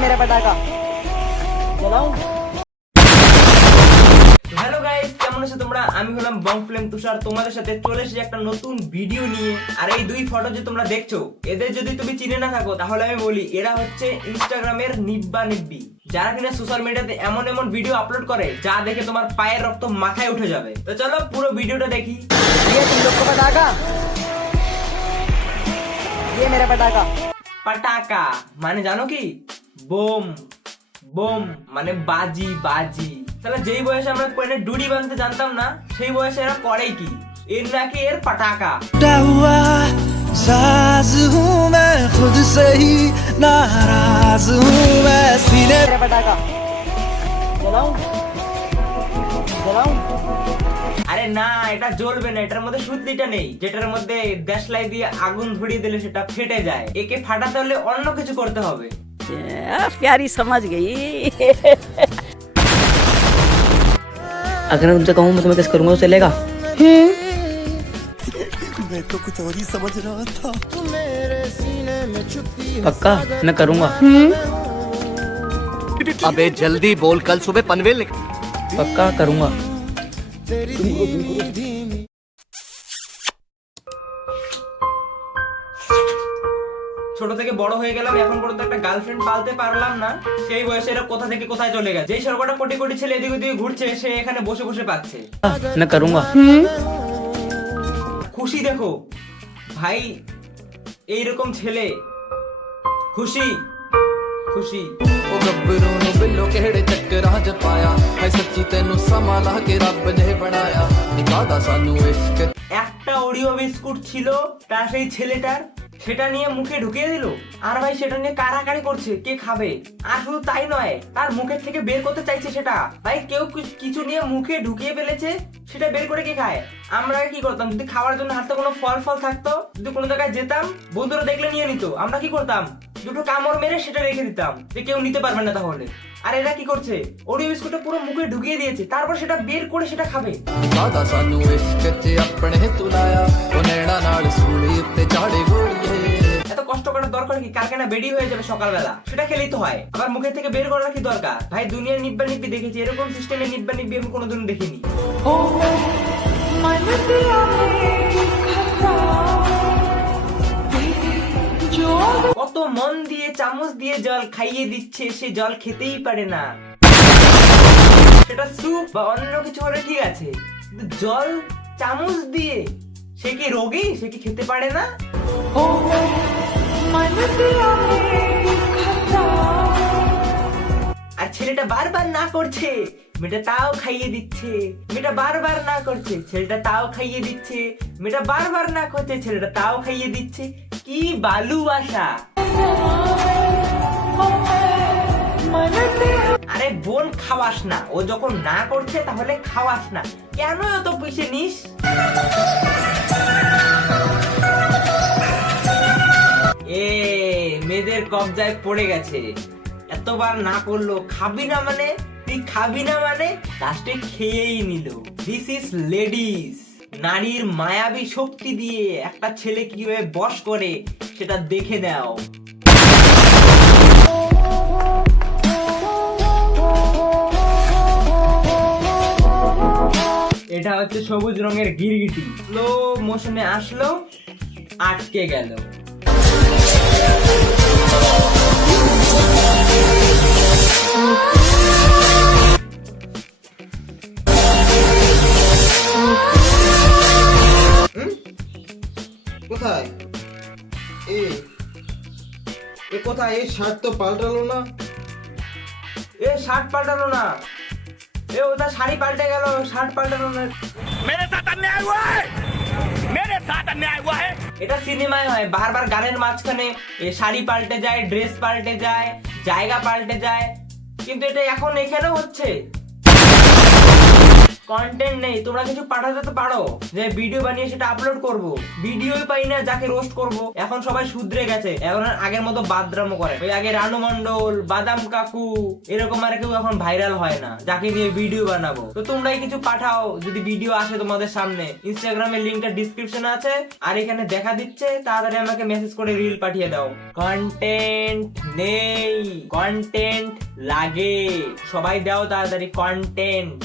मेरा पटाखा चलाऊं hello guys কেমন আছো তোমরা আমি হলাম বং ফ্লেম তুষার তোমাদের সাথে চলে এসেছি একটা নতুন ভিডিও নিয়ে আর এই দুই ফটো যে তোমরা দেখছো এদের যদি তুমি চিনে না থাকো তাহলে আমি বলি এরা হচ্ছে ইনস্টাগ্রামের নিব্বা নিব্বি যারা কিনা সোশ্যাল মিডিয়াতে এমন এমন ভিডিও আপলোড করে যা দেখে তোমার পায়ের রক্ত মাথায় উঠে যাবে তো চলো পুরো ভিডিওটা দেখি ये तुम लोग को पटाखा ये मेरा पटाखा পাটাকা মানে জানো কি বোম বোম মানে বাজি বাজি তাহলে যেই বয়সে আমরা কোনে ডুডি বানতে জানতাম না সেই বয়সে এরা করে কি এর নাকি এর পাটাকা टूटा हुआ साज हूँ मैं खुद से ही नाराज हूँ मैं सीने मेरा पटाखा चलाऊं चलाऊं আরে না এটা জ্বলবে না এটার মধ্যে সুতলিটা নেই যেটার মধ্যে দেশলাই দিয়ে আগুন ধরিয়ে দিলে সেটা ফেটে যায় একে ফাটাতে হলে অন্য কিছু করতে হবে आ, प्यारी समझ गई। अगर मैं तुमसे कहूँ मैं तुम्हें किस करूँगा तो चलेगा मैं तो कुछ और ही समझ रहा था। पक्का? मैं करूँगा। अबे जल्दी बोल कल सुबह पनवेल पक्का? करूँगा। ছোট থেকে বড় হয়ে গেলাম এখন পর্যন্ত একটা গার্লফ্রেন্ড পালতে পারলাম না। সেই বয়সে এরা কোথা থেকে কোথায় চলে গেছে? যেই সরকারটা কোটি কোটি ছেলে এদিক ওদিকে ঘুরছে সে এখানে বসে বসে পাচ্ছে। না করুঙ্গা। খুশি দেখো। ভাই এই রকম ছেলে। খুশি। খুশি। ও ਗੱਭਰੂ ਨੂੰ বিলো কেড়ে ਚੱਕਰਾਂ 'ਚ পায়া ਐ সচ্চি তেনু ਸਮਾ লা কে রব নে ਬਣਾਇਆ। নিকাদা সানু ইশক একটা অডিও বিস্কুট ছিল তা সেই ছেলেটার। সেটা নিয়ে মুখে ঢুকিয়ে দিল? আর ভাই, সেটা নিয়ে কারাকারি করছে, কে খাবে? আর শুধু তাই নয়, তার মুখের থেকে বের করতে চাইছে সেটা। ভাই, কেউ কিছু নিয়ে মুখে ঢুকিয়ে ফেলেছে? সেটা বের করে কে খায়? আমরা কি করতাম? যদি খাওয়ার জন্য হাতে কোনো ফল ফল থাকতো, যদি কোনো জায়গায় যেতাম, বন্ধুরা দেখলে নিয়ে নিত, আমরা কি করতাম? দুটো কামড় মেরে সেটা রেখে দিতাম যে কেউ নিতে পারবে না তাহলে আর এরা কি করছে ওরিও বিস্কুটটা পুরো মুখে ঢুকিয়ে দিয়েছে তারপর সেটা বের করে সেটা খাবে দাদা সানু ইশক আপনে তুলায়া ও নেড়া নাল সুলি উতে চাড়ে এত কষ্ট করার দরকার কি কার কেনা বেডি হয়ে যাবে সকালবেলা সেটা খেলেই তো হয় আবার মুখে থেকে বের করার কি দরকার ভাই দুনিয়ার নিব্বা নিব্বি দেখেছি এরকম সিস্টেমে নিব্বা নিব্বি আমি কোনোদিন দেখিনি ও মানে দিয়ে, চামচ দিয়ে জল খাইয়ে দিচ্ছে, সে জল খেতেই পারে না। সেটা স্যুপ বা অন্য কিছু হলে ঠিক আছে। জল, চামচ দিয়ে, সে কি রোগী? সে কি খেতে পারে না? আর ছেলেটা বারবার না করছে। মেয়েটা তাও খাইয়ে দিচ্ছে। মেয়েটা বারবার না করছে। ছেলেটা তাও খাইয়ে দিচ্ছে। মেয়েটা বারবার না করছে। ছেলেটা তাও খাইয়ে দিচ্ছে। কি ভালোবাসা আরে বোন খাওয়াস না। ও যখন না করছে তাহলে খাওয়াস না। কেন পিছিয়ে নিস? এ, মেয়েদের কবজায় পড়ে গেছে। এতবার না করল, খাবি না মানে? তুই খাবি না মানে? লাস্টে খেয়েই নিল। দিস ইজ লেডিস নারীর মায়াবী শক্তি দিয়ে একটা ছেলে কীভাবে বশ করে, সেটা দেখে নাও। এটা হচ্ছে সবুজ রঙের গিরগিটি। স্লো মোশনে আসলো আটকে গেল। কোথায়? এ এ কোথায়? এই শার্ট তো পাল্টালো না। এ শার্ট পাল্টানো না। এ ওটা শাড়ি পাল্টে গেল শার্ট না এটা সিনেমায় হয় বারবার গানের মাঝখানে শাড়ি পাল্টে যায় ড্রেস পাল্টে যায় জায়গা পাল্টে যায়। কিন্তু এটা এখন এখানেও হচ্ছে। কন্টেন্ট নেই, তোমরা কিছু পাঠাতে তো পারো। যে ভিডিও বানিয়ে সেটা আপলোড করব। ভিডিওই পাই না, যাকে রোস্ট করব। এখন সবাই শুধরে গেছে। এখন আগের মতো বাদরামো করে। ওই আগে রানু মন্ডল বাদাম কাকু, এরকম আর কেউ এখন ভাইরাল হয় না, যাকে নিয়ে ভিডিও বানাবো। তো তোমরাই কিছু পাঠাও, যদি ভিডিও আসে তোমাদের সামনে। ইনস্টাগ্রামের লিঙ্কটা ডিসক্রিপশনে আছে। আর এখানে দেখা দিচ্ছে, তাড়াতাড়ি আমাকে মেসেজ করে রিল পাঠিয়ে দাও। কন্টেন্ট নেই কন্টেন্ট লাগে। সবাই দাও তাড়াতাড়ি কন্টেন্ট